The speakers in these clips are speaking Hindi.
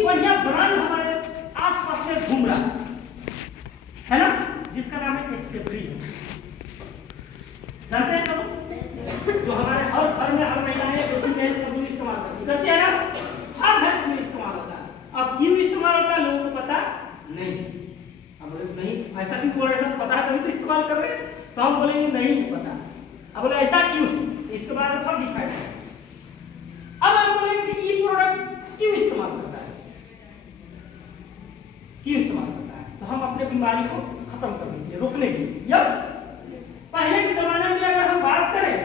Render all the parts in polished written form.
ही बढ़िया ब्रांड हमारे आसपास में घूम रहा है ना, जिसका नाम है एस्टेब्री। जानते हैं सब, जो हमारे हर घर में हर महिलाएं बेटी बहन सब लोग इस्तेमाल करती है ना, हर घर में इस्तेमाल होता है। अब क्यों इस्तेमाल होता है लोगों को पता नहीं। अब नहीं, ऐसा क्यों बोल रहे हैं, पता है तभी तो इस्तेमाल कर रहे हैं, तो हम बोलेंगे नहीं पता। अब बोले ऐसा क्यों, इसके बारे में थोड़ा डिफाइन है। अब हम बोलेंगे कि ये प्रोडक्ट क्यों इस्तेमाल करता है, क्यों इस्तेमाल करता है, तो हम अपने बीमारी को खत्म करने के लिए, रोकने के लिए। यस, पहले के जमाने में अगर हम बात करें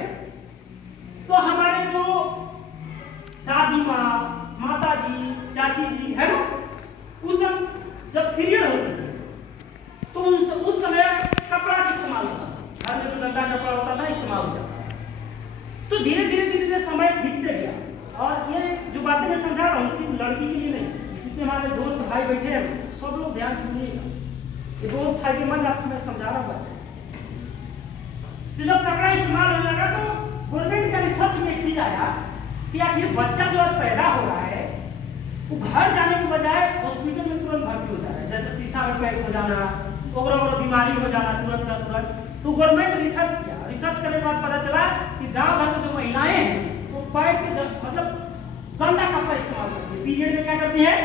तो हमारे जो दादी माँ, माता जी, चाची जी है ना, उस जब पीरियड होती थी तो उस समय कपड़ा का इस्तेमाल होता था, घर में जो गंदा कपड़ा होता था इस्तेमाल होता था। तो धीरे धीरे समय बीतते गया, और ये जो बातें मैं समझा रहा हूँ सिर्फ लड़की के लिए नहीं, जितने हमारे दोस्त भाई बैठे हैं सब लोग ध्यान सुनिएगा, ये बहुत फायदेमंद आपको मैं समझा रहा हूँ। तो जब कपड़ा इस्तेमाल होने लगा तो गवर्नमेंट का रिसर्च में एक चीज आया कि आखिर बच्चा जो पैदा हो रहा है वो घर जाने के बजाय हॉस्पिटल में तुरंत भर्ती हो जा रहा है, जैसे शीशा में पैक हो जाना, ओवरा बीमारी हो जाना तुरंत। तो गवर्नमेंट रिसर्च किया, रिसर्च करने के बाद पता चला कि गांव भर में जो महिलाएं हैं वो पैड के मतलब गंदा कपड़ा इस्तेमाल करती है, पीरियड में क्या करती है,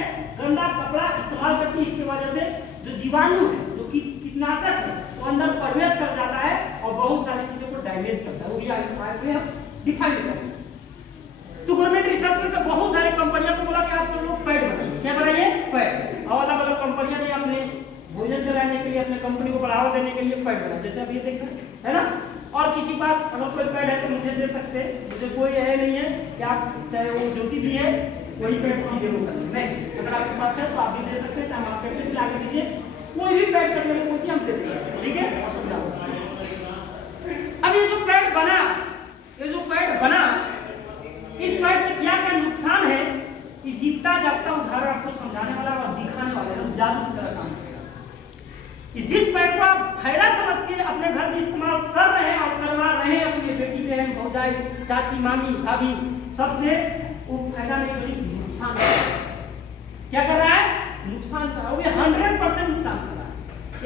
गंदा कपड़ा इस्तेमाल करती है। इसकी वजह से जो जीवाणु है, जो कीटनाशक है, वो अंदर प्रवेश कर जाता है और बहुत सारी चीजों को डैमेज करता है। वो भी डिफाइन करता है। तो गवर्नमेंट रिसर्च करके बहुत सारे कंपनियों को बोला कि आप सब लोग पैड बनाइए। क्या बनाइए, पैड। और अलग अलग कंपनियां ने अपने भोजन चलाने के लिए, अपने कंपनी को बढ़ावा देने के लिए पैड बनाए, जैसे अब ये देख रहे हैं, है ना। और किसी पास अगर कोई पैड है तो मुझे दे सकते हैं, मुझे कोई है नहीं है कि आप चाहे वो ज्योति भी है वही पैड हम जरूर करें, नहीं, अगर आपके पास है तो आप भी दे सकते हैं, चाहे मार्केट से भी ला के दीजिए, कोई भी पैड करने में कोई हम दे देंगे, ठीक है, असुविधा होगा। अब ये जो पैड बना, इस पैड से क्या क्या नुकसान है, कि जीता जागता उदाहरण आपको समझाने वाला और दिखाने वाला है, जादू की तरह काम करेगा। कि जिस पैड को आप फायदा समझ के अपने घर में इस्तेमाल कर रहे हैं और करवा रहे हैं अपनी बेटी बहन भौजाई चाची मामी भाभी सबसे, वो फायदा नहीं बल्कि नुकसान कर रहा है। क्या कर रहा है, नुकसान कर रहा है। वो 100% नुकसान कर रहा है,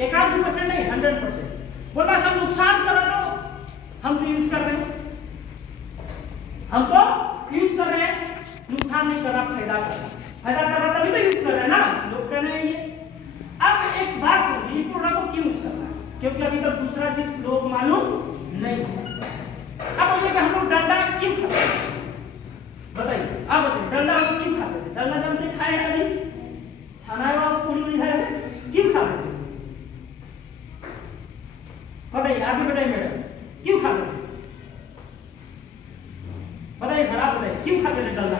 1-2% नहीं, 100%। बोला सब नुकसान कर रहा तो हम तो यूज कर रहे हैं, हम तो यूज कर रहे हैं, नुकसान नहीं कर रहा, फायदा कर रहा। फायदा कर रहा तभी तो यूज कर रहे हैं ना, लोग कह रहे हैं ये। अब एक बात समझिए, प्रोडक्ट को क्यों यूज कर रहा है, क्योंकि अभी तक दूसरा चीज लोग मालूम नहीं है। अब बोलिए कि हम लोग डंडा क्यों खाते हैं, बताइए आप बताइए, डंडा हम क्यों खाते थे, डंडा जब हमने खाए कभी, छाना हुआ पूरी पूरी खाए, क्यों खाते थे, बताइए, आगे बताइए मैडम, क्यों खाते थे, बताइए सर, आप बताइए क्यों खाते थे डंडा।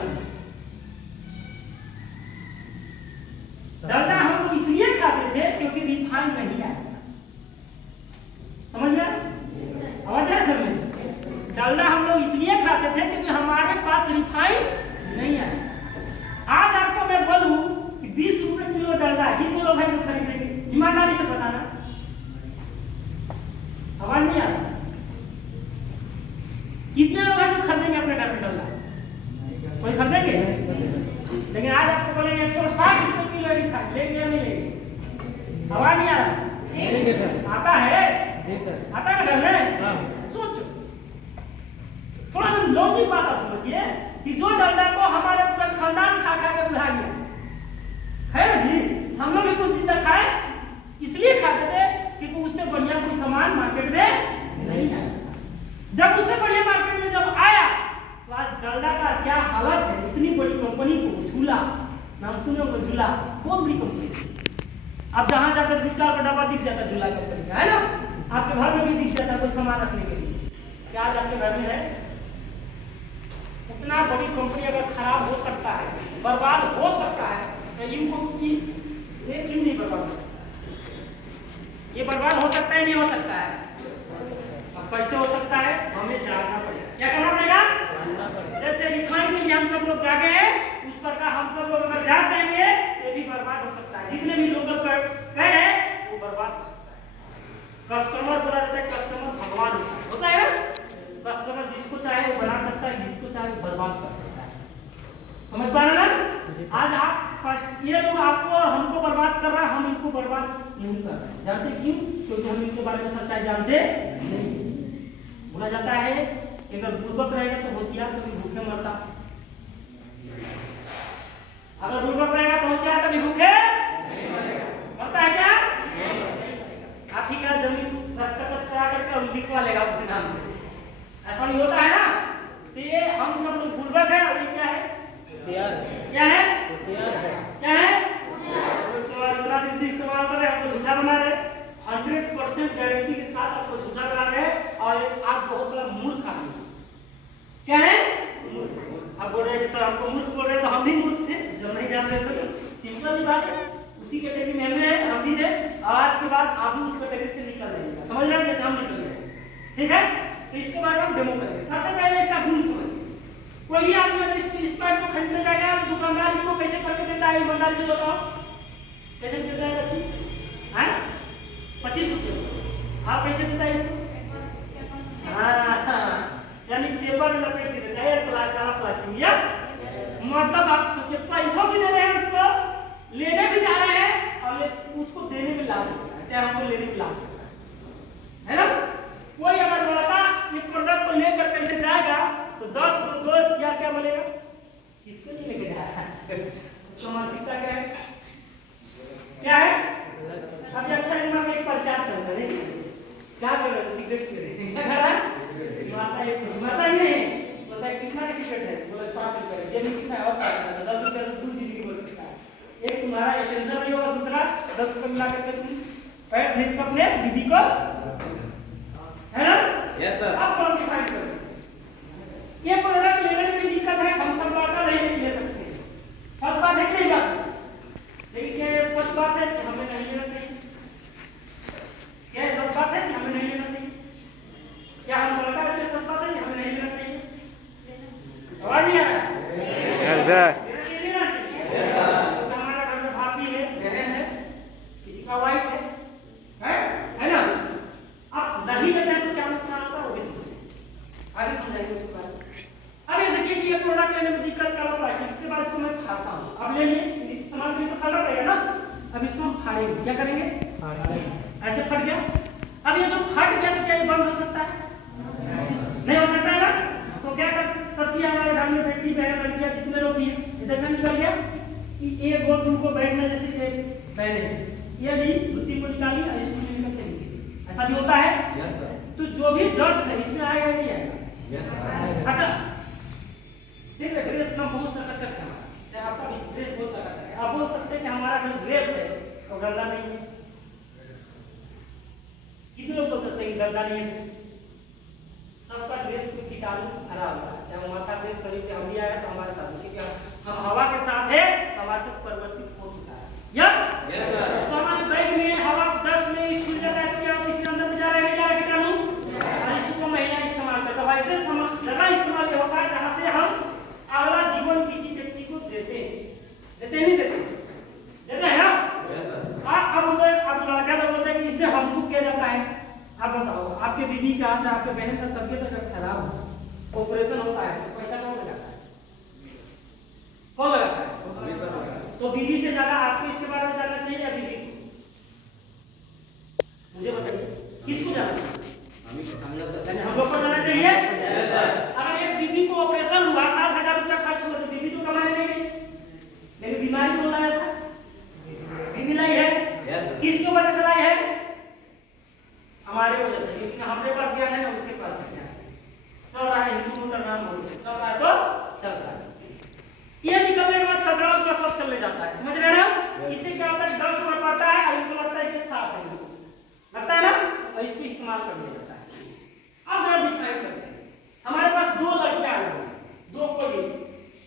डंडा हम लोग इसलिए खाते थे क्योंकि रिफाइन नहीं आया, समझ में आवाज है सर में। डंडा हम लोग इसलिए खाते थे क्योंकि हमारे पास रिफाइन नहीं आया। आज आपको मैं बोलूं कि 20 रुपए किलो डंडा कितने लोग हैं जो खरीदेंगे, ईमानदारी से बताना, आवाज नहीं आ रहा, कितने लोग हैं जो खरीदेंगे अपने घर में डंडा, कोई खरीदेंगे। लेकिन आज आपको बोलेंगे 160 रुपए किलो रिफाइन, लेंगे या नहीं लेंगे, आवाज नहीं आ रहा, आता है, आता है ना घर में। सोचो थोड़ा सा लॉजिक बात आप समझिए कि जो डंडा को हमारे पूरा खानदान खा खा के बुला गया, खैर जी हम लोग भी कुछ दिन तक खाए, इसलिए खाते थे क्योंकि उससे बढ़िया कोई सामान मार्केट में नहीं आया। जब उससे बढ़िया मार्केट में जब आया तो आज डंडा का क्या हालत है, इतनी बड़ी कंपनी को झूला, नाम सुने होगा झूला, बहुत बड़ी कंपनी। अब जहां जाकर 2-4 का डब्बा दिख जाता झूला कंपनी का, है ना, आपके घर में भी दिख जाता कोई सामान रखने के लिए, क्या आज आपके घर में है। इतना बड़ी कंपनी अगर खराब हो सकता है, बर्बाद हो सकता है, तो ये क्यों नहीं बर्बाद हो सकता, ये बर्बाद हो सकता है नहीं हो सकता है, अब कैसे हो सकता है, हमें जानना पड़ेगा। क्या करना पड़ेगा, जैसे रिफाइन के लिए हम सब लोग जागे हैं, उस प्रकार हम सब लोग अगर जाग जाएंगे तो भी बर्बाद हो सकता है। जितने भी लोकल पैड है वो बर्बाद हो सकता है। कस्टमर बोला जाता है, कस्टमर भगवान होता है ना, कस्टमर जिसको चाहे वो बना सकता है, जिसको चाहे वो बर्बाद कर सकता है, समझ पा रहे हैं ना। आज आप फर्स्ट ये लोग आपको और हमको बर्बाद कर रहा है, हम इनको बर्बाद नहीं कर रहे हैं। जानते क्यों? क्योंकि हम इनके बारे में सच्चाई जानते नहीं। बोला जाता है कि अगर बुर्बक रहेगा तो होशियार कभी भूखे मरता, अगर बुर्बक रहेगा तो होशियार कभी भूखे मरता है क्या? आप ही का जमीन दस्तखत करा करके और लिखवा लेगा अपने नाम से, ऐसा नहीं होता है ना। तो ये हम सब लोग बुर्बक है और ये क्या है? क्या है? क्या है? इतना दिन से इस्तेमाल कर रहे हैं, आपको झूठा बना रहे, 100% गारंटी के साथ आपको झूठा बना रहे हैं और आप बहुत बड़ा मूर्ख आदमी। क्या है? आप बोल रहे हैं कि सर हमको मूर्ख बोल रहे हैं, तो हम भी मूर्ख थे जब नहीं जानते थे। सिंपल सी बात है, उसी कैटेगरी में हमें हम भी थे, आज के बाद आप भी उस कैटेगरी से निकल जाएगा, समझ रहे हैं जैसे हम निकल गए। ठीक है, तो इसके बारे में हम डेमो करेंगे। सबसे पहले इसका गुण समझिए। कोई भी आदमी अगर इस पैंट को खरीदने जाएगा तो दुकानदार इसको कैसे करके देता है, ईमानदारी से बताओ कैसे देता है बच्ची? हैं 25 रुपये। आप कैसे देता है इसको? यानी पेपर में लपेट के देता है, प्लास्टिक। यस, मतलब आप सोचिए पैसों भी दे रहे हैं उसको, लेने भी जा रहे हैं और उसको देने में लाभ होता है, चाहे हमको लेने में लाभ होता है ना। कोई अगर लड़का ये प्रोडक्ट को लेकर कैसे जाएगा तो 10 दोस्त यार क्या बोलेगा, किसको नहीं लेके जा रहा है? उसका मानसिकता क्या है? क्या है? अभी अक्षय कुमार में एक प्रचार चल रहा है, क्या कर रहे हैं? सिगरेट पी रहे हैं। क्या कर रहा है? माता ही नहीं बोलता है कितना की सिगरेट है, बोला 5 रुपए। जमीन कितना है? और 10 रुपए तो 2 जिंदगी बोल सकता है। एक तुम्हारा टेंशन नहीं होगा, दूसरा 10 रुपए मिला करके तुम पैर खरीद कर अपने बीबी को, है ना? Yes sir. अब कौन डिफाइन करें? ये प्रोडक्ट लेने में भी दिक्कत है, हम सब लड़का नहीं ले सकते। सच बात है कि नहीं बात? लेकिन क्या ये सच बात है कि हमें नहीं लेना चाहिए? क्या ये सच बात है कि हमें नहीं लेना चाहिए? क्या हम लड़का है सच बात है कि हमें नहीं लेना चाहिए? आवाज नहीं आ रहा है? Yes sir. लेना चाहिए। तो हमारा घर में भाभी है, बहन है, किसी का वाइफ है ना? आप नहीं लेते हैं तो क्या नुकसान होता है वो भी सोचिए, आगे समझाएंगे उसके बारे में। अब ये देखिए कि ये प्रोडक्ट लेने में दिक्कत क्या होता है, इसके बाद इसको मैं फाड़ता हूँ। अब ले लिए, इस्तेमाल के लिए तो फाड़ना पड़ेगा ना। अब इसको हम फाड़ेंगे, क्या करेंगे? ऐसे फट गया। अब ये जो फट गया तो क्या ये बंद हो सकता है? नहीं हो सकता है ना। तो क्या करती है हमारे घर में बेटी बहन लड़कियां जितने लोग भी हैं, इधर में निकल गया कि एक और दो को बैठना, जैसे ये बहने ये भी बुद्धि को निकाली और इसको लेकर चली गई, ऐसा भी होता है। Yes sir. तो जो भी डस्ट है इसमें आएगा नहीं आएगा? Yes sir. अच्छा देख रहे ड्रेस ना बहुत चकाचक है, चाहे आपका भी ड्रेस बहुत चकाचक है, आप बोल सकते हैं कि हमारा जो ड्रेस है वो गंदा नहीं है। कितने लोग बोल सकते हैं कि गंदा नहीं है ड्रेस? सबका ड्रेस में कीटाणु भरा हुआ है, चाहे हमारा ड्रेस शरीर पे हम भी आया तो हमारे साथ, क्योंकि हम हवा के साथ है, हवा से परिवर्तित हो चुका है। Yes yes sir. तो हमारे बैग में हवा डस्ट में खुल जाता है तो क्या इसके अंदर में जा रहा है, नहीं जा रहा कीटाणु? और इसको महिला इस्तेमाल करता है। वैसे जगह इस्तेमाल होता है जहाँ से हम अगला जीवन किसी व्यक्ति को देते हैं, नहीं देते हैं ना? अब लड़का लोग बोलते हैं कि इससे हमको क्या जाता है। आप बताओ, आपके बीवी का या आपके बहन का तबियत अगर खराब हो, ऑपरेशन होता है तो पैसा कौन लगाता है? कौन लगाता है? तो बीवी से ज्यादा आपको इसके बारे में जानना चाहिए या बीवी को? मुझे बताइए किसको जानना चाहिए? हम लोग को जाना चाहिए। अगर एक बीबी को ऑपरेशन हुआ, 7,000 रुपया खर्च हुआ, तो बीबी तो कमाने नहीं गई, लेकिन बीमारी कौन लाया था? बीबी लाई है। किसकी वजह से लाई है? हमारे वजह से, लेकिन हमारे पास ज्ञान है ना, उसके पास ज्ञान है। चल रहा है, हिंदू का नाम बोल चल रहा है तो चल रहा है। ये निकलने के बाद कचरा उसका सब चलने जाता है, समझ रहे हैं ना? इससे क्या होता है, डस्ट में पड़ता है और इनको लगता है कि साफ है, लगता है ना, और इसको इस्तेमाल करने जाता है। अब जरा डिफाइन करते हैं। हमारे पास 2 लड़कियां आ गई, 2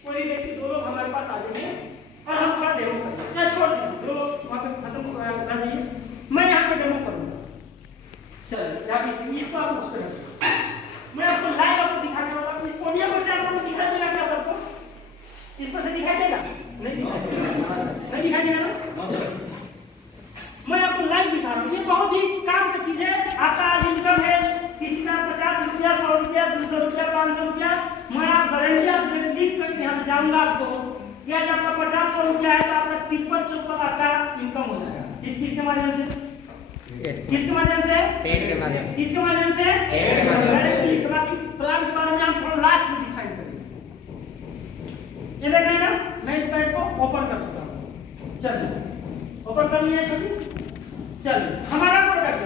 कोई व्यक्ति, 2 लोग हमारे पास आ गए और हम थोड़ा डेमो करेंगे। चाहे छोड़ दीजिए, 2 लोग वहां पे खत्म कर दीजिए, मैं यहाँ पे डेमो करूंगा। चलिए यहाँ पे इसको आप उस पर मैं आपको लाइव आपको दिखाने वाला हूँ। इस कोनिया पर से आपको दिखाई देगा क्या सबको? इस पर से दिखाई देगा? नहीं दिखाई देगा, नहीं दिखाई देगा ना? मैं आपको लाइव दिखा रहा हूँ। ये बहुत ही काम की चीज है। आपका आज इनकम है किसी का 50 रुपया, 100 रुपया, 200 रुपया, 500 रुपया, मैं आप गारंटी लिख कर यहाँ से जाऊंगा आपको कि आज आपका 50 रुपया है तो आपका 53-54 आपका इनकम हो जाएगा। किसके माध्यम से? किसके माध्यम से? पेट के माध्यम से। किसके माध्यम से? पेट के माध्यम से। डायरेक्टली। बाकी प्लान के बारे में हम थोड़ा लास्ट में डिफाइन करेंगे। ये देख रहे हैं ना, मैं इस पैड को ओपन कर चुका हूँ। चलिए ओपन कर लिया छोटी। चलिए हमारा प्रोडक्ट,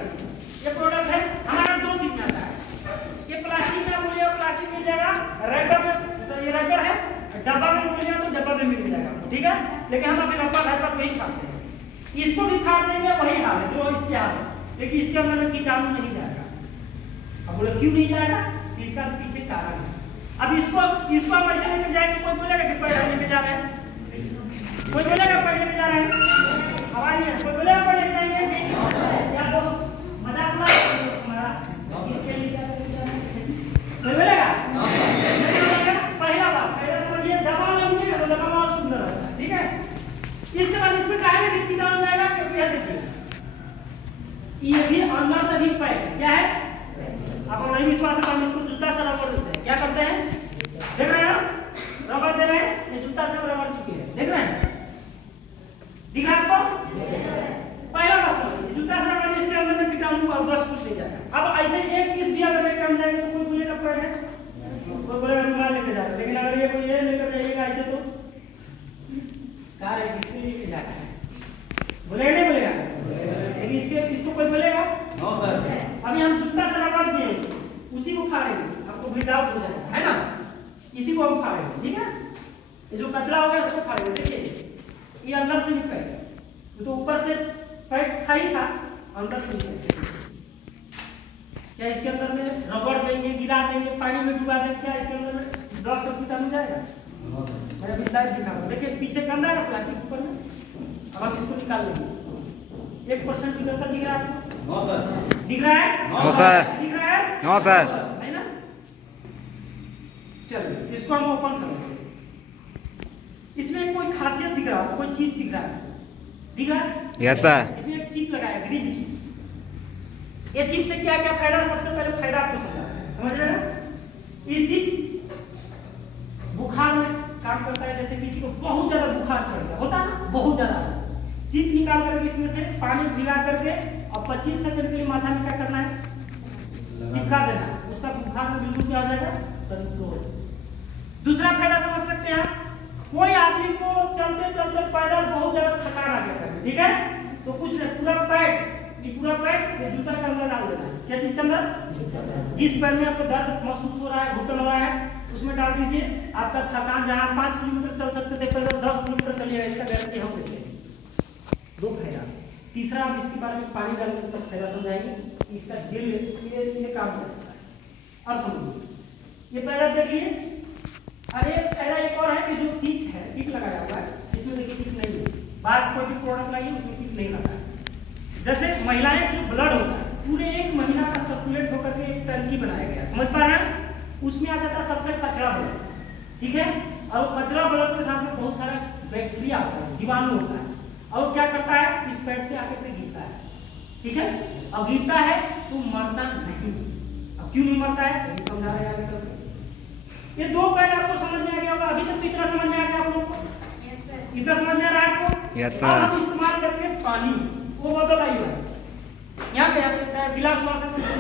ये प्रोडक्ट है हमारा। दो चीज में आता है, ये प्लास्टिक में बोलिए प्लास्टिक मिल जाएगा, रबर में तो ये रबर है, डब्बा में बोलिए तो डब्बा में मिल जाएगा, ठीक है। लेकिन हम अभी रबर है पर वही खाते हैं, इसको भी फाड़ देंगे वही हाल है जो इसके हाल है, लेकिन इसके अंदर में कीटाणु नहीं जाएगा। अब बोले क्यों नहीं जाएगा? इसका पीछे कारण है। अब इसको हम ऐसे लेके जाएंगे, कोई बोलेगा कि पैर लेके जा रहे हैं, कोई बोलेगा पैर लेके जा रहे हैं, आवाज नहीं है, कोई बोलेगा पैर लेके जाएंगे या दोस्त मजाक उड़ा हमारा इसके लिए क्या कोई बोलेगा? नहीं बोलेगा। पहला बात पहला समझिए, दबा लगेगा तो दबा और सुंदर रहता है, ठीक है। इसके बाद इसमें काहे में कीटाणु जाएगा? क्योंकि यह देखिए ये भी अंदर से भी पैक क्या है। आपको नहीं विश्वास है तो हम इसको जूता से रगड़ देते हैं। क्या करते हैं? देख रहे हैं रगड़ दे रहे हैं, ये जूता से रगड़ चुके हैं, देख रहे हैं, दिख रहा है आपको? पहला बात समझिए, जूता से रगड़ इसके अंदर में कीटाणु और दस कुछ नहीं जाएगा। अब ऐसे एक पीस भी अगर लेकर हम जाएंगे तो कोई बोलेगा पैड है, कोई बोलेगा रुमाल लेकर जा रहे हैं, लेकिन अगर ये कोई ये लेकर जाइएगा ऐसे तो कार है किसके लेके जा रहा है, बोलेगा नहीं बोलेगा? लेकिन इसको कोई बोलेगा? अभी हम जूता से रगड़ दिए उसको, उसी को फाड़ेंगे, आपको भी डाउट हो जाएगा है ना, इसी को हम फाड़ेंगे, ठीक है। ये जो कचरा हो गया इसको फाड़ेंगे। देखिए ये अंदर से नहीं पैक, तो ऊपर से पैक था ही था, अंदर से नहीं पैक। क्या इसके अंदर में रगड़ देंगे, गिरा देंगे, पानी में डुबा देंगे, क्या इसके अंदर में 10 कीटाणु जाएगा? मैं अभी लाइट दिखा रहा हूँ, देखिए पीछे गंदा है प्लास्टिक ऊपर में। अब हम इसको निकाल लेंगे, 1% निकलता दिख रहा है आपको? दिख रहा है? दिख रहा है? है ना। चलिए इसको हम ओपन करेंगे। इसमें कोई खासियत दिख रहा है, कोई चीज दिख रहा है? दिख रहा है? Yes sir. इसमें एक चिप लगाया, ग्रीन चिप। ये चिप से क्या क्या फायदा? सबसे पहले फायदा आपको समझ रहे हैं? ये चिप बुखार में काम करता है। जैसे किसी को बहुत ज्यादा बुखार चढ़ गया होता है ना, बहुत ज्यादा, चिप निकाल करके इसमें से पानी भिगा करके और 25 सेकंड के लिए माथा में क्या करना है? चिपका देना, उसका बुखार में बिल्कुल क्या हो जाएगा? कंट्रोल। दूसरा फायदा समझ सकते हैं, कोई आदमी को चलते चलते पैदल बहुत ज्यादा थकान आ गया है, ठीक है, तो कुछ नहीं, पूरा पैड ये जूता के अंदर डाल देना है। क्या चीज के अंदर? जिस पैर में आपको दर्द महसूस हो रहा है, घुटन हो रहा है, उसमें डाल दीजिए। आपका थकान जहां 5 किलोमीटर चल सकते थे पैदल 10 किलोमीटर चलिएगा, इसका गारंटी हम देते हैं। दो फायदा। तीसरा हम इसके बारे में पानी डालने का फायदा समझाएंगे, इसका जेल ये काम करता है। अब समझिए ये पहला देखिए। अरे फायदा एक और है कि जो टिप है, टिप लगाया हुआ है, इसमें देखिए टिप नहीं है, बाहर कोई भी प्रोडक्ट लाइए उसमें टिप नहीं लगा है। जैसे महिलाएं जो ब्लड होता है पूरे 1 महीना का सर्कुलेट होकर के एक टंकी बनाया गया, समझ पा रहे हैं? उसमें आ जाता है सबसे कचरा ब्लड, ठीक है, और कचरा ब्लड के साथ में बहुत सारा बैक्टीरिया होता है, जीवाणु होता है, और क्या करता है? इस पैड पे आके पे गिरता है, ठीक है, अब गिरता है तो मरता नहीं। अब क्यों नहीं मरता है ये समझा रहे हैं आगे चलकर। ये दो पैड आपको समझ में आ गया होगा, अभी तक तो इतना समझ में आ गया आप लोगों को? इतना समझ में आ रहा है आपको? Yes sir. अब हम इस्तेमाल करके पानी वो बोतल आई हुआ है यहाँ पे, आप चाहे गिलास ला सकते हैं,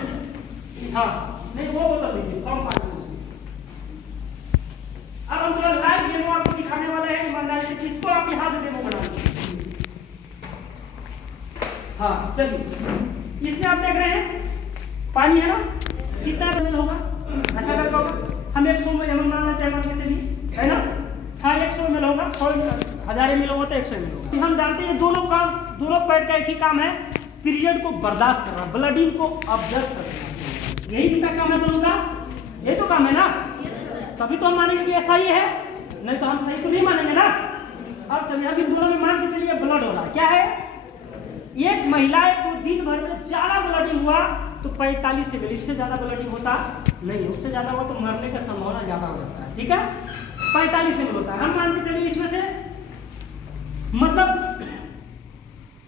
हाँ नहीं वो बोतल देखिए कम पानी उसमें। अब हम थोड़ा लाइव डेमो आपको दिखाने वाले हैं ईमानदारी से, किसको आप यहाँ से डेमो बना लीजिए। हाँ चलिए, इसमें आप देख रहे हैं पानी है ना, कितना ml होगा? अच्छा लगा होगा, हम 100 ml मान लेते हैं, मान के चलिए, है ना। हाँ 100 ml होगा, 1000 ml होगा तो 100 ml होगा। हम जानते हैं दोनों पैड का एक ही काम है, पीरियड को बर्दाश्त करना, ब्लडिंग को ऑब्जर्व करना, यही इनका काम है दोनों का, यही तो काम है ना। तभी तो हम मानेंगे कि ऐसा ही है, नहीं तो हम सही तो नहीं मानेंगे ना। अब चलिए हम इन दोनों में मान के चलिए ब्लड हो रहा है, क्या है? एक महिला को दिन भर में ज्यादा ब्लडिंग हुआ तो 45 ml, इससे ज्यादा ब्लडिंग होता नहीं, उससे ज्यादा हुआ तो मरने का संभावना ज्यादा हो जाता है, ठीक है, 45 ml होता है। हम मान के चलिए इसमें से मतलब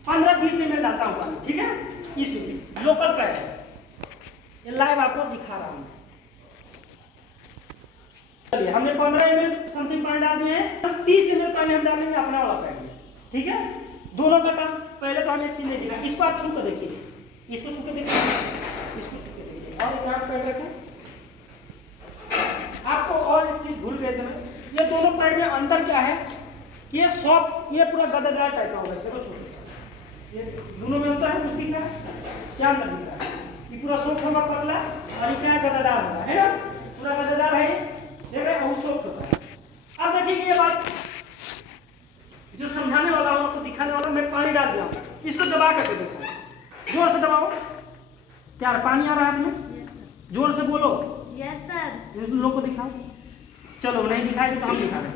15-20 ml डालता हूँ पानी, ठीक है, इसमें लोकल पैड है, ये लाइव आपको दिखा रहा हूँ। चलिए हमने 15 ml समथिंग पानी डाल दिए हैं, 30 ml पानी हम डालेंगे अपना वाला पैक में, ठीक है। दोनों का काम पहले तो हम एक चीज नहीं देखा, इसको आप छू कर देखिए, इसको छू के देखिए, इसको छू के देखिए, और एक आप पैड रखें। आपको और एक चीज भूल गए थे, ये दोनों पैड में अंतर क्या है कि ये सॉफ्ट, ये पूरा गद्देदार टाइप का होगा। चलो छोटे ये दोनों में होता है, कुछ दिख रहा है क्या अंतर दिख रहा है? ये पूरा सॉफ्ट होगा पतला, और ये क्या गद्देदार होगा, है ना, पूरा गद्देदार है, देख रहे हैं, सॉफ्ट होता है। अब देखिए कि ये बात जो समझाने वाला हूं, आपको दिखाने वाला, मैं पानी डाल दिया, इसको दबा करके देखो, जोर से दबाओ। क्या पानी आ रहा है हाथ में? जोर से बोलो। Yes sir. इस लोग को दिखाओ। चलो नहीं दिखाएंगे तो हम दिखा रहे हैं।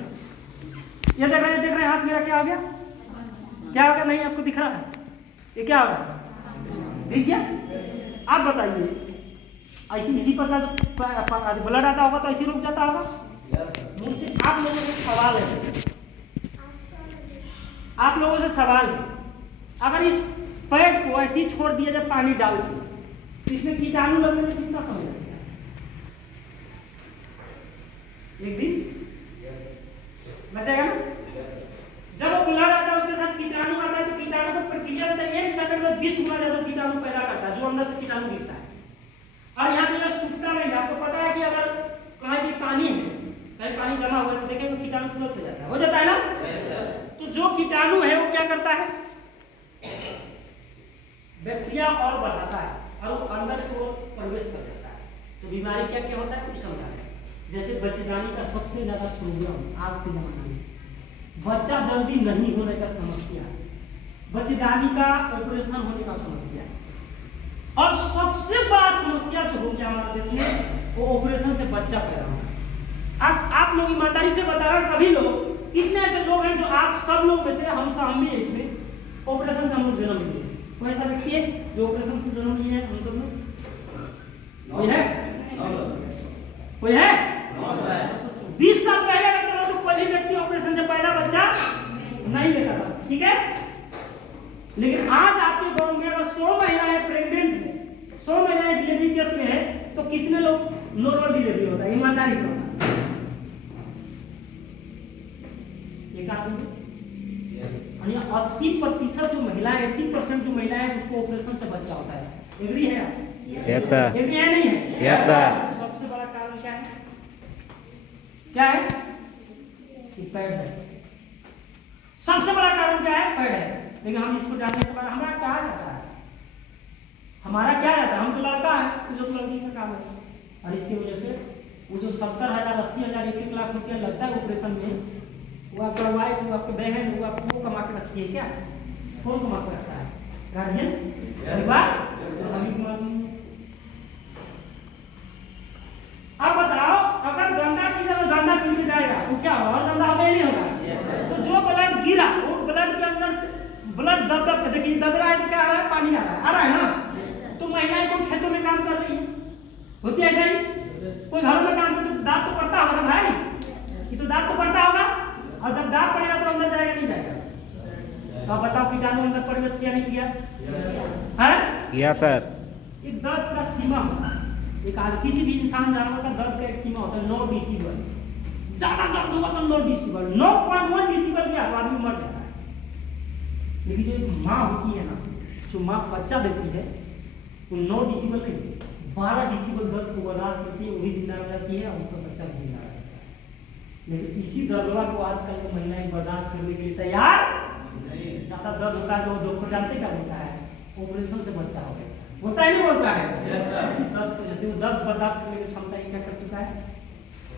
ये देख रहे हैं हाथ मेरा क्या हो गया? क्या हो गया? नहीं आपको दिख रहा है? ये क्या हो गया? दिख गया? आप बताइए, ऐसी इसी प्रकार ब्लड आता होगा तो ऐसे रुक जाता होगा? मुझसे आप लोगों से सवाल है, आप लोगों से सवाल है, अगर इस पैड को ऐसे ही छोड़ दिया जाए पानी डाल के, तो इसमें कीटाणु लगने में कितना समय लगेगा? एक दिन लग जाएगा ना? जब वो ब्लड आता है उसके साथ कीटाणु आता है, तो कीटाणु का प्रक्रिया होता है, 1 सेकंड में 20 गुना ज्यादा कीटाणु पैदा करता है, जो अंदर से कीटाणु गिरता है। और यहाँ पे सूखता नहीं, आपको पता है कि अगर कहीं भी पानी है, कहीं पानी जमा हुआ है, तो देखेंगे कीटाणु तुरंत हो जाता है, हो जाता है ना? तो जो कीटाणु है वो क्या करता है? बैक्टीरिया और बढ़ाता है, और वो अंदर की ओर प्रवेश कर जाता है। तो बीमारी क्या क्या होता है कुछ समझा है। जैसे बच्चेदानी का सबसे ज्यादा प्रॉब्लम आज के जमाने में, बच्चा जल्दी नहीं होने का समस्या, बच्चेदानी का ऑपरेशन होने का समस्या, और सबसे बड़ा समस्या जो हो गया हमारे देश में, वो ऑपरेशन से बच्चा पैदा होना। आज आप लोग ईमानदारी से बता रहे हैं, सभी लोग, कितने ऐसे लोग हैं जो आप सब लोग में से, हम भी इसमें ऑपरेशन से हम लोग जन्म लिए। कोई ऐसा व्यक्ति है जो ऑपरेशन से जन्म लिए हैं? हम सब लोग कोई है? कोई है? 20 साल पहले अगर चलो तो कोई भी व्यक्ति ऑपरेशन से पहला बच्चा नहीं लेता था, ठीक है। लेकिन आज आपके गांव में अगर 100 महिलाएं प्रेग्नेंट है, 100 महिलाएं डिलीवरी केस में है, तो किसने लोग नॉर्मल डिलीवरी होता है? ईमानदारी से 80% जो महिलाएं, 80% जो महिलाएं हैं उसको ऑपरेशन से बच्चा होता है। एग्री है आप? Yes sir. एग्री है नहीं है? Yes sir. सबसे बड़ा कारण क्या है? क्या है? कि पैड है। सबसे बड़ा कारण क्या है? पैड है। लेकिन हम इसको जानने के बाद हमारा क्या जाता है? हमारा क्या जाता है? हम तो लड़का है, जो लड़की का काम है, और इसकी वजह से वो जो 70,000, 80,000, 1 लाख रुपया लगता है ऑपरेशन में, वो आपका वाइफ, वो आपके बहन, वो आपको कमा के रखती है क्या? कौन कमा के रखता है? गार्जियन, परिवार, सभी कमा। अब बताओ, अगर गंदा चीज में जाएगा तो क्या होगा? और गंदा होगा या नहीं होगा? तो जो ब्लड गिरा, वो ब्लड के अंदर से ब्लड दब देखिए, दब रहा है तो क्या आ रहा है? पानी आ रहा है ना? तो महिलाएं को खेतों में काम कर रही है, होती है ऐसा ही। कोई घरों में काम करते तो दांत तो पड़ता होगा ना भाई, ये तो दांत तो पड़ता होगा, और जब दांत पड़ेगा तो अंदर जाएगा नहीं जाएगा? तो आप बताओ कीटाणु अंदर प्रवेश किया नहीं किया? है? किया सर। एक दर्द का सीमा होता है, किसी भी इंसान जानवर का दर्द का एक सीमा होता है, 9 डेसिबल। ज्यादा दर्द होगा तो 9 डेसिबल, 9.1 डेसिबल दिया तो आदमी मर जाता है। लेकिन जो एक माँ होती है ना, जो माँ बच्चा देती है, वो 9 डेसिबल नहीं, 12 डेसिबल दर्द को बर्दाश्त करती है, वही जिंदा रह जाती है, और उसका बच्चा भी जिंदा रहता है। लेकिन इसी दर्दवा को आजकल की महिलाएं बर्दाश्त करने के लिए तैयार नहीं। ज्यादा दर्द होता है तो डॉक्टर जानते क्या होता है? ऑपरेशन से बच्चा हो गया, होता ही नहीं होता है? दर्द बर्दाश्त करने की क्षमता क्या कर चुका है?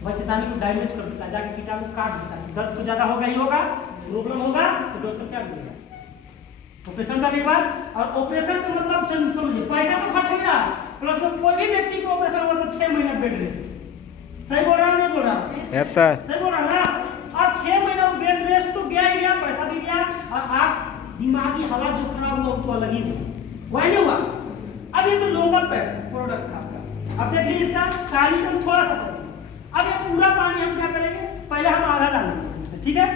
बच्चेदानी को डैमेज कर देता है, जाके कीटाणु काट देता है। दर्द तो ज्यादा होगा ही होगा, प्रॉब्लम होगा तो डॉक्टर क्या बोलेगा? ऑपरेशन का विभाग। और ऑपरेशन का मतलब समझिए, पैसा तो खर्च हो गया, प्लस में कोई भी व्यक्ति को ऑपरेशन हुआ तो 6 महीना बेड रेस्ट। सही बोल रहा हूं नहीं बोल रहा? Yes sir. सही बोल रहा ना? और 6 महीना बेड रेस्ट तो गया ही गया, पैसा भी गया, और आप दिमागी हालत जो खराब हुआ वो तो अलग ही हुआ, वही नहीं हुआ। अब ये तो लोकल प्रोडक्ट था आपका, अब देखिए इसका पानी कम थोड़ा सा पड़ेगा। अब ये पूरा पानी हम क्या करेंगे? पहले हम आधा डालेंगे इसमें से, ठीक है?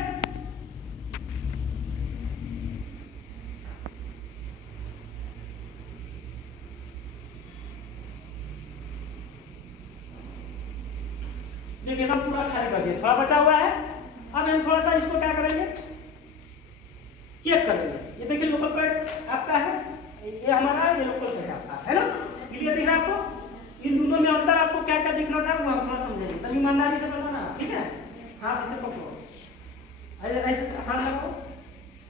देखिए हम पूरा खाली कर दिया, थोड़ा बचा हुआ है। अब हम थोड़ा सा इसको क्या करेंगे, चेक करेंगे। ये देखिए लोकल पैड आपका है, ये हमारा है, ये लोकल पैड आपका है ना। क्लियर दिख रहा है आपको? इन दोनों में अंतर आपको क्या क्या दिखना था वो हम थोड़ा समझेंगे, तभी ईमानदारी से बताना, ठीक है। हाथ इसे पकड़ो, ऐसे ऐसे हाथ लगाओ,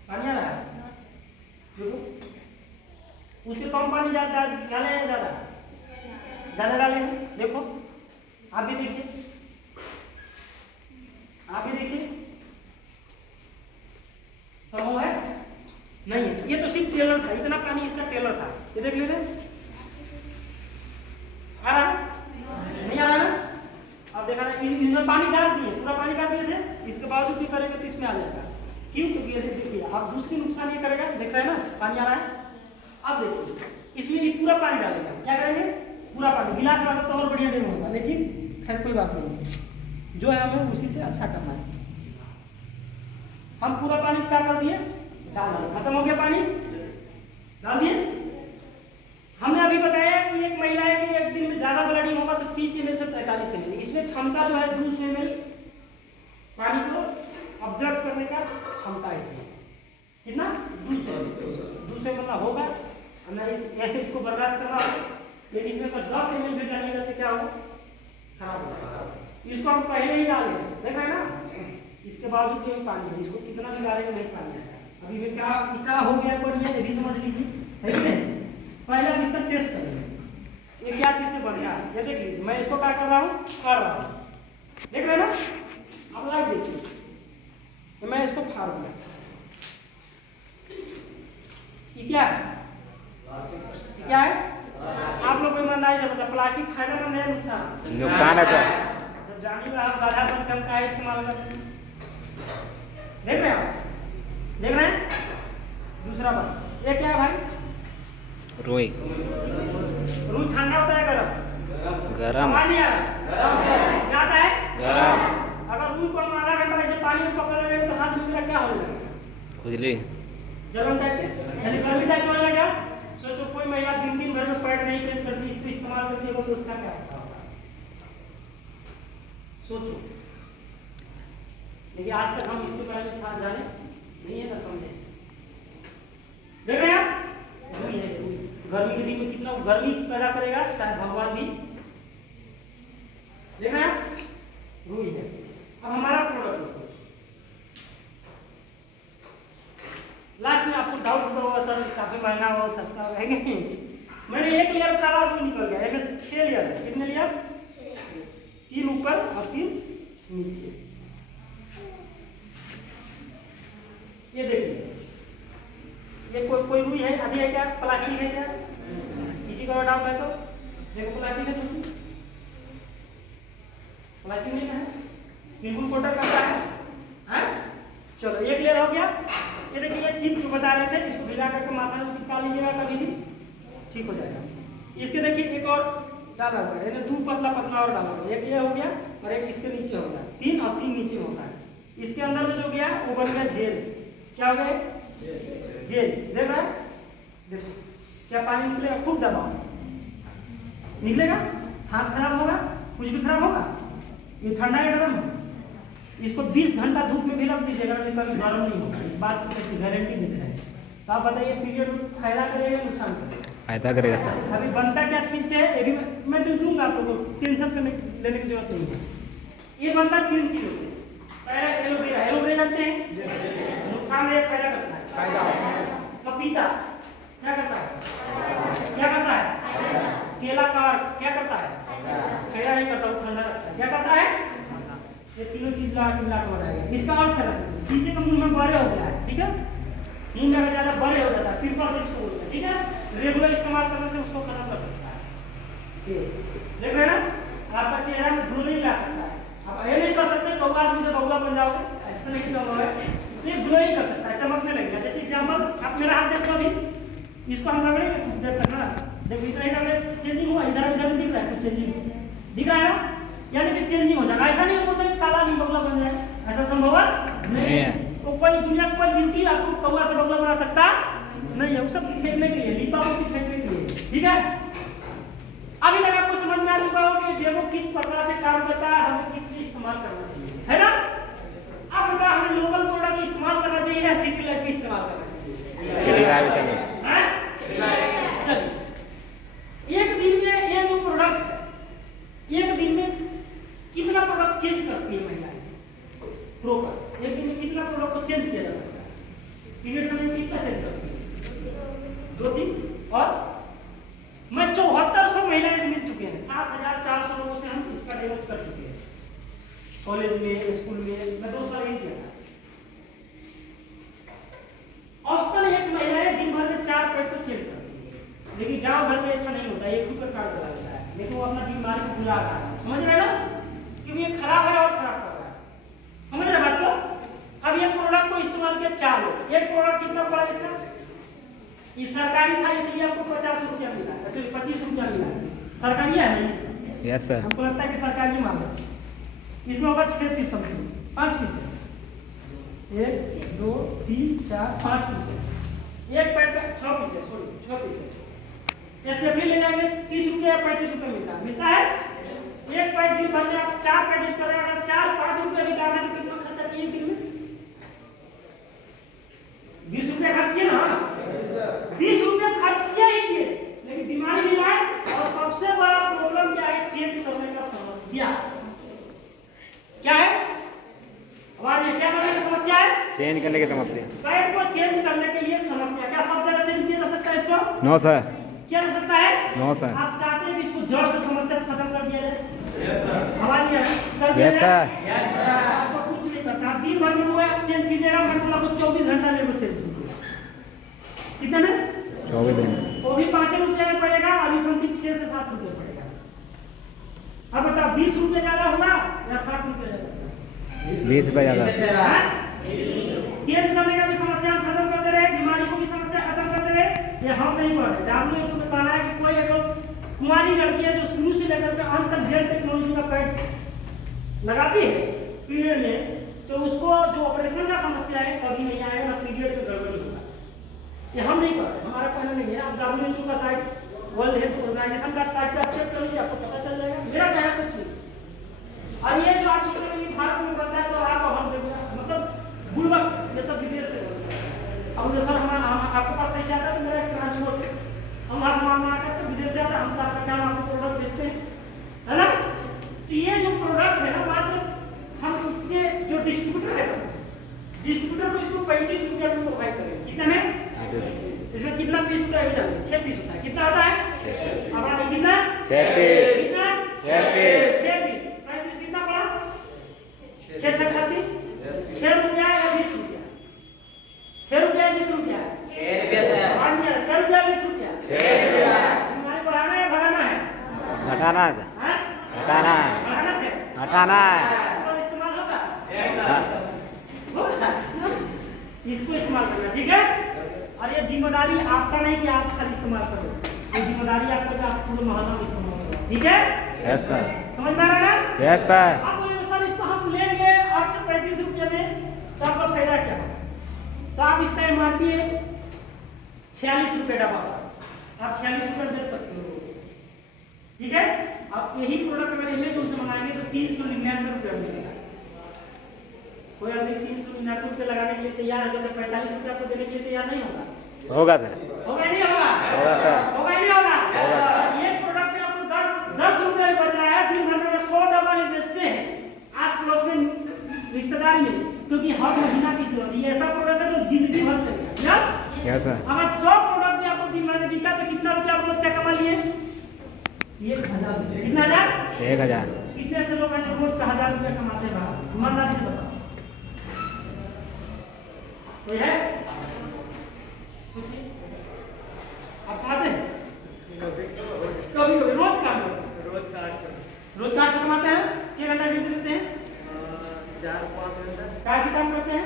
पानी आ रहा है देखो, उससे कम पानी डाले या ज़्यादा ज़्यादा डाले, देखो आप भी देखिए, आप भी देखिए, संभव है? नहीं है। ये तो सिर्फ टेलर था, इतना पानी इसका टेलर था। ये देख ले रहे, आ रहा नहीं आ रहा ना? अब देखा ना, इन्होंने पानी डाल दिए, पूरा पानी डाल दिए थे, इसके बावजूद भी करेंगे तो इसमें आ जाएगा। क्यों? क्योंकि ये देखिए आप दूसरी नुकसान ये करेगा, देख रहे हैं ना पानी आ रहा है। अब देखिए इसमें ये पूरा पानी डालेगा, क्या करेंगे, पूरा पानी। गिलास वाला तो और बढ़िया नहीं होगा, लेकिन खैर कोई बात नहीं, जो है हमें उसी से अच्छा करना है। हम पूरा पानी क्या कर दिए, डाल दिए, खत्म हो गया पानी, डाल दिए। हमने अभी बताया कि एक महिला है कि एक दिन में ज्यादा ब्लीडिंग होगा तो 30 ml से 45 ml, इसमें क्षमता जो है 200 ml पानी को ऑब्जर्व करने का क्षमता है। कितना? 200 मतलब होगा नहीं, इसको बर्दाश्त करना होगा, लेकिन इसमें तो 10 ml भी डालिएगा तो क्या होगा, खराब हो जाएगा। इसको हम पहले ही डालें, देख रहे हैं ना, इसके बावजूद भी पानी है, इसको कितना भी डालेंगे नहीं पानी आएगा। अभी में क्या हो गया पर ये भी समझ लीजिए, है कि नहीं। पहले हम इसका टेस्ट करेंगे, ये क्या चीज से बन गया, ये देख लीजिए, मैं इसको क्या कर रहा हूँ, फाड़ रहा हूँ, देख रहे हैं ना, अब लाइक देखिए, तो मैं इसको फाड़ दूंगा, ये क्या है, क्या है, आप लोग को ईमानदारी से बताओ, प्लास्टिक फायदेमंद है नुकसान है? जब जानी में आप गाढ़ा बन कम का इस्तेमाल करते हैं, देख रहे हैं आप, देख रहे हैं। दूसरा बात, ये क्या है भाई, रुई। रुई ठंडा होता है गरम? गरम। पानी आ रहा है, क्या आता है, गरम। अगर रुई को हम आधा घंटा ऐसे पानी में पकड़ रहे तो हाथ में क्या हो जाएगा, खुजली, जलन टाइप के, यानी गर्मी टाइप होने लगा। सोचो कोई महिला दिन घर में पैड नहीं चेंज करती, इसको इस्तेमाल करती है तो उसका क्या होता होगा, सोचो। लेकिन आज तक हम इसके बारे में साथ जाने नहीं है ना, समझे। देख रहे हैं आप, रुई है, रुई गर्मी के दिन में कितना गर्मी पैदा करेगा, शायद भगवान भी, देख रहे हैं आप, रुई है। अब हमारा प्रोडक्ट लास्ट में आपको डाउट होता होगा, सर काफी महंगा हो सस्ता हो, है कि नहीं। मैंने एक लेयर काला रुई निकल गया, इसमें 6 लेयर है, कितने लेयर, 3 ऊपर और 3 नीचे। ये देखिए, ये कोई रुई है, अभी है क्या, प्लास्टिक है क्या, किसी का डाउट है तो देखो, प्लास्टिक है, प्लास्टिक नहीं है, बिल्कुल कोटर करता है। चलो एक लेयर हो गया। ये देखिए, ये चिप जो बता रहे थे, इसको भिगा करके माथा में चिपका लीजिएगा, कभी भी ठीक हो जाएगा। इसके देखिए एक और डाला हुआ है, 2 पतला पतला और डाला हुआ है, एक ये हो गया और एक इसके नीचे होगा, 3 और 3 नीचे होगा। इसके अंदर में जो गया वो बन गया जेल, क्या हो गया, जेल, देख रहा है, देखो क्या पानी निकलेगा, खूब दबाओ, निकलेगा, हाथ खराब होगा, कुछ भी खराब होगा, ये ठंडा है गर्म है। इसको 20 घंटा धूप में भी रख दीजिएगा, कभी गर्म नहीं होगा, इस बात की गारंटी देते हैं। तो आप बताइए पीरियड फायदा करेगा नुकसान करेगा, फायदा करेगा सर। अभी बनता क्या चीज से, ये भी मैं दूंगा आप लोगों को, टेंशन करने लेने की जरूरत नहीं है। ये बनता 3 चीजों से, पहला एलोवेरा, एलोवेरा जानते हैं, नुकसानदायक फायदा करता है। पपीता क्या करता है, क्या करता है, केला का क्या करता है, फायदा नहीं करता, वो ठंडा रखता है, क्या करता है, ये तीनों चीज मिला के बनाएगा। इसका और फर्क है, किसी का मुंह में बड़े हो गया है, ठीक है, मुंह में ज्यादा बड़े हो जाता है, पिंपल जिसको बोलते हैं, ठीक है, रेगुलर इस्तेमाल करने से उसको खत्म कर सकता है। ये देख रहे हैं ना, आपका चेहरा में ग्लो नहीं ला सकता है, आप ये नहीं कर सकते तो आदमी से बगुला बन जाओगे, ऐसा नहीं संभव है। ये ग्लो ही कर सकता है, चमकने लगेगा। जैसे एग्जाम्पल, आप मेरा हाथ देखो, अभी इसको हम रगड़ेंगे, देख करना, देखो इतना ही चेंजिंग हुआ, इधर उधर दिख रहा है, चेंजिंग दिख रहा है, यानी कि चेंजिंग हो जाएगा। ऐसा नहीं बोलते काला नहीं बगुला बन जाए, ऐसा संभव नहीं है। तो कोई दुनिया कोई ब्यूटी आपको कौवा से बगुला बना सकता नहीं है, वो सब फेंकने के लिए, लिपा पोती फेंकने के लिए, ठीक है। अभी तक आपको समझ में आ चुका हो कि डेमो किस प्रकार से काम करता है, हमें किस लिए इस्तेमाल करना चाहिए, है ना? अब बता हमें लोकल प्रोडक्ट इस्तेमाल करना चाहिए या सिटी लाइफ की इस्तेमाल करना चाहिए? चलिए, एक दिन में ये जो प्रोडक्ट है, एक दिन में कितना प्रोडक्ट चेंज करती है महिलाएं? प्रॉपर एक दिन में कितना प्रोडक्ट को चेंज किया जा सकता है? पीरियड समय में कितना चेंज करती है? 2-3। और मैं 7400 महिलाएं मिल चुके हैं, 7400 लोगों से हम इसका डेमो कर चुके हैं कॉलेज में, स्कूल में। मैं 2 साल ही किया था। औसतन एक महिला दिन भर में 4 पैड को चेंज करती है, लेकिन गांव भर में ऐसा नहीं होता, एक ही कार्ड चला लेता है, लेकिन वो अपना बीमारी को भुला रहा है। समझ रहे हैं ना? क्योंकि ये खराब है और खराब कर रहा है। समझ रहे बात को? अब ये प्रोडक्ट को इस्तेमाल किया 4 लोग, एक प्रोडक्ट कितना पड़ा इसका? ये सरकारी था इसलिए आपको 50 रुपया मिला, अच्छा 25 रुपया मिला। सरकारी है नहीं? Yes sir. हमको लगता है कि सरकारी माल है। इसमें होगा 6 पीस समथिंग, 5 पीस है, 1 2 3 4 5 पीस है। एक पैड का 6 पीस है, सॉरी 6 पीस है। एसटीएफडी ले जाएंगे 30 रुपये या 35 रुपये मिलता है। एक पैड दिन भर में आप 4 पैड यूज कर रहे हैं, अगर 4-5 रुपये भी डालना तो कितना खर्चा किए दिन में? 20 रुपये खर्च किए ना? 20 रुपये खर्च किया ही किए, लेकिन बीमारी भी आए। और सबसे बड़ा प्रॉब्लम क्या है? चेंज करने का समस्या क्या है? हमारी क्या करने की समस्या है? चेंज करने की समस्या। पैड को चेंज करने के लिए समस्या। क्या सब जगह चेंज किया जा सकता है इसको? No sir. किया जा सकता है? No sir. आप चाहते हैं कि इसको जड़ से समस्या खत्म कर दिया जाए? हमारी कर दिया यस जाए? सर। आपको कुछ नहीं करना, आप दिन भर में वो आप चेंज कीजिएगा, मैं बोला को 24 घंटा में वो चेंज कीजिएगा। कितने में? 24 दिन। वो भी 5 रुपये में पड़ेगा, अभी समथिंग 6 से 7 रुपये पड़ेगा। अब बताओ 20 रुपये ज्यादा होगा या 60 रुपये ज्यादा? 20 रुपये ज्यादा। चेंज करने का भी समस्या हम खत्म करते रहे, बीमारी को भी समस्या खत्म करते रहे। ये हम नहीं पढ़ रहे, WHO बता रहा है कि कोई अगर कुंवारी लड़की है जो शुरू से लेकर के अंत तक जेल टेक्नोलॉजी का पैड लगाती है पीरियड में, तो उसको जो ऑपरेशन का समस्या है कभी नहीं आएगा, ना पीरियड में गड़बड़ी होगा। ये हम नहीं पढ़ रहे, हमारा कहना नहीं है। आप WHO का साइट, वर्ल्ड हेल्थ ऑर्गेनाइजेशन का साइट पर चेक कर लीजिए, आपको पता चल जाएगा। मेरा कहना कुछ नहीं। और ये जो आप सोच रहे हैं भारत में बनता है तो आप हम देखना, मतलब बुलबक ये सब विदेश से बनता है। अब जो सर हमारा आपके पास सही जाता है तो मेरा ट्रांसपोर्ट है, हम वहाँ सामान बना कर तो विदेश से आता है, हम तो आपका क्या आपको प्रोडक्ट बेचते हैं, है ना? तो ये जो प्रोडक्ट है ना, मात्र हम इसके जो डिस्ट्रीब्यूटर है, डिस्ट्रीब्यूटर को इसको 35 रुपये में प्रोवाइड करेंगे। कितने में? इसमें कितना पीस होता है? 6 पीस होता है। कितना होता है हमारा? कितना? 6 पीस। कितना? 6 पीस। 6 पीस 35 कितना पड़ा? 6 6 36 6 रुपया या 20 रुपया? 6 रुपया 20 रुपया? 6 रुपया सर। 6 रुपया 20 रुपया? 6 रुपया। हमारे बढ़ाना है बढ़ाना है? घटाना है। हाँ? घटाना है। बढ़ाना है? घटाना है। इसका इस्तेमाल होगा? होगा? इसको इस्तेमाल करना, ठीक है? और ये जिम्मेदारी आपका नहीं कि आप खाली इस्तेमाल करो, ये जिम्मेदारी आपका कि आप पूरे मोहल्ला में इस्तेमाल करो, ठीक है? Yes sir. समझ में आ रहा है ना? Yes sir. अब बोलिए सर इसको हम लेंगे 8 से 35 रुपये में, तो आपका फायदा क्या है? तो आप इसका MRP है 46 रुपये डब्बा, आप 46 रुपये बेच सकते हो, ठीक है? आप यही प्रोडक्ट अगर अमेज़न से मंगाएंगे तो 399 रुपये मिलेगा। कोई आदमी 399 रुपये लगाने के लिए तैयार है, तो 45 रुपये आपको देने के लिए तैयार नहीं होगा? होगा सर। होगा नहीं होगा? होगा सर। होगा नहीं होगा? होगा। ये प्रोडक्ट में आपको 10 रुपये बच रहा है। दिन भर में 100 डब्बा ही बेचते हैं आस पड़ोस में, रिश्तेदारी में, क्योंकि हर महीना की जरूरत है। ये ऐसा प्रोडक्ट है जो जिंदगी भर चलेगा। Yes yes sir. अगर 100 प्रोडक्ट भी आपको दिन भर में बिका तो कितना रुपया आप रोज क्या कमा लिए? 1000 रुपये। कितना हजार? 1000। कितने से लोग हैं जो रोज का 1000 रुपया कमाते हैं बाहर? ईमानदारी से बताओ, कोई है? आप कमाते हैं? कभी कभी रोज काम करते हैं? रोज का 800 कमाते हैं? कितने घंटा ड्यूटी देते हैं? 4-5 घंटा। क्या काम करते हैं?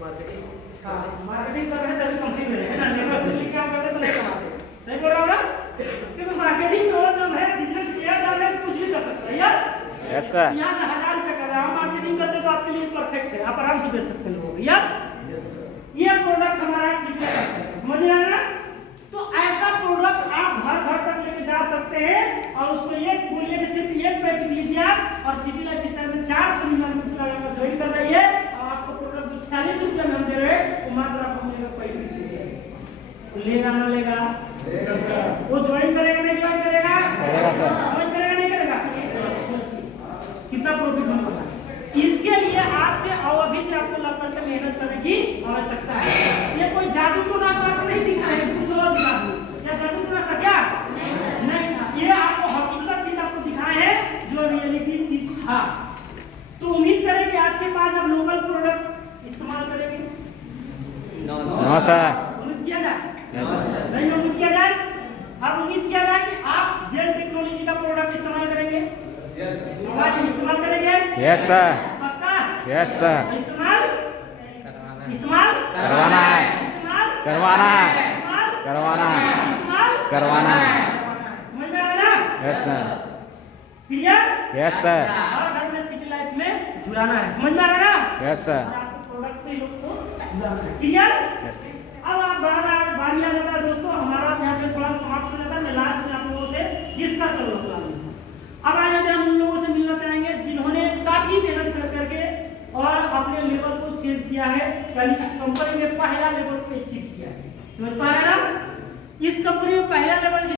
मार्केटिंग। हाँ, मार्केटिंग कर रहे हैं तभी कंपनी में है ना, लेबर काम करते तो नहीं कमाते। सही बोल रहा हूँ ना? क्योंकि मार्केटिंग और जो है बिजनेस किया जाए तो कुछ भी कर सकता है। Yes yes sir. यहाँ से 1000 रुपये कर रहे हैं, आप मार्केटिंग करते तो आपके लिए परफेक्ट है, आप आराम से बेच सकते हैं लोगों को। यस ये प्रोडक्ट हमारा समझ में आ रहा है ना? तो ऐसा प्रोडक्ट आप घर घर तक लेके जा सकते हैं और उसको एक बोलिए कि सिर्फ एक पैकेट लीजिए आप और सिटी लाइफ स्टाइल में 400 रुपया ज्वाइन कर रही है और आपको प्रोडक्ट जो 46 रुपया में हम दे रहे हैं वो मात्र आपको मिलेगा 35 रुपये। लेगा ना लेगा? वो ज्वाइन करेगा नहीं ज्वाइन करेगा? ज्वाइन करेगा नहीं करेगा? कितना प्रॉफिट होगा? इसके लिए आज से और अभी से आपको लग करके मेहनत करने की आवश्यकता है। ये कोई जादू तो ना करके नहीं दिखा है, कुछ और दिखा दो। क्या जादू तो ना क्या? नहीं था। ये आपको हकीकत चीज आपको दिखाए हैं जो रियलिटी चीज था। तो उम्मीद करें कि आज के बाद आप लोकल प्रोडक्ट इस्तेमाल करेंगे। नमस्कार। उम्मीद किया जाए? नहीं उम्मीद किया जाए? अब उम्मीद किया जाए कि आप जेल टेक्नोलॉजी का प्रोडक्ट इस्तेमाल करेंगे? इस्तेमाल करेंगे? Yes sir. पक्का? Yes sir. इस्तेमाल करवाना है। इस्तेमाल करवाना है। इस्तेमाल करवाना है। इस्तेमाल करवाना है। समझ में आ रहा है? Yes sir. Clear? Yes sir. और घर में सिटी लाइफ में जुड़ाना है। समझ में आ रहा है? Yes sir. और आपको प्रोडक्ट से लोग को जुड़ाना है। क्लियर? अब आप बारी आ जाता है दोस्तों, हमारा यहाँ पे थोड़ा समाप्त हो जाता है। मैं लास्ट में आप लोगों से डिस्कस कर लूँगा। अब आ जाते हैं हम उन लोगों से मिलना चाहेंगे जिन्होंने काफी मेहनत कर करके और अपने लेवल को चेंज किया है, यानी इस कंपनी में पहला लेवल पे अचीव किया है। समझ पा रहे हैं ना? इस कंपनी में पहला लेवल